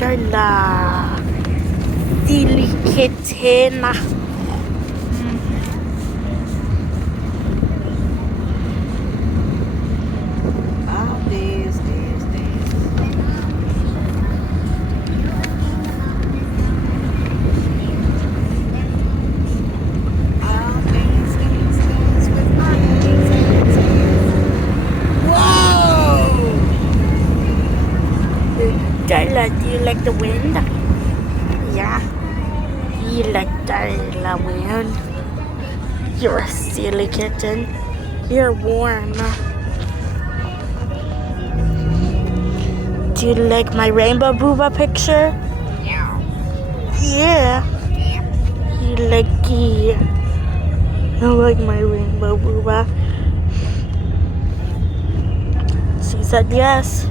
Darla. Silly kitten. Oh, this. Oh, this with my hands. Whoa! Darla, do you like the wind? Yeah. You like Darla wind? You're a silly kitten. You're warm. Do you like my rainbow booba picture? Yeah. Yeah. You like it. I like my rainbow booba. She said yes.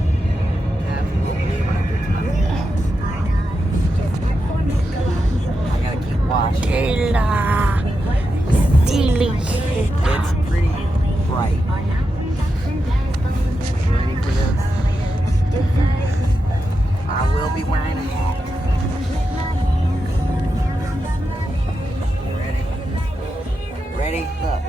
Absolutely. When I get to my I gotta keep washing. Darla. Silly kitten. It's pretty bright. You ready for this? I will be wearing a hat. You ready? Ready? Look.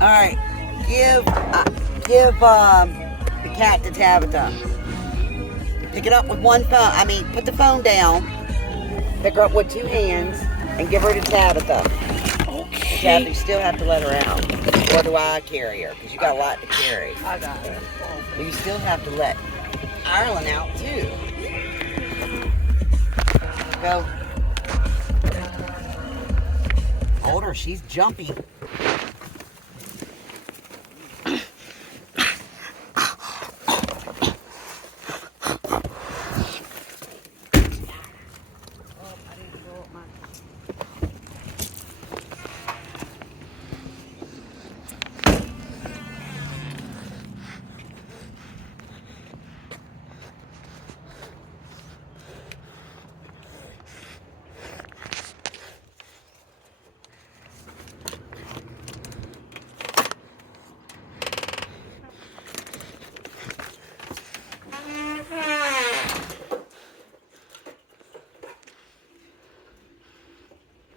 All right. Give the cat to Tabitha. Pick it up with one phone. Put the phone down. Pick her up with two hands and give her to Tabitha. Okay. Tabitha, you still have to let her out. Or do I carry her? Because you got a lot to carry. I got it. Well, you still have to let Ireland out too. Go. Hold her. She's jumpy.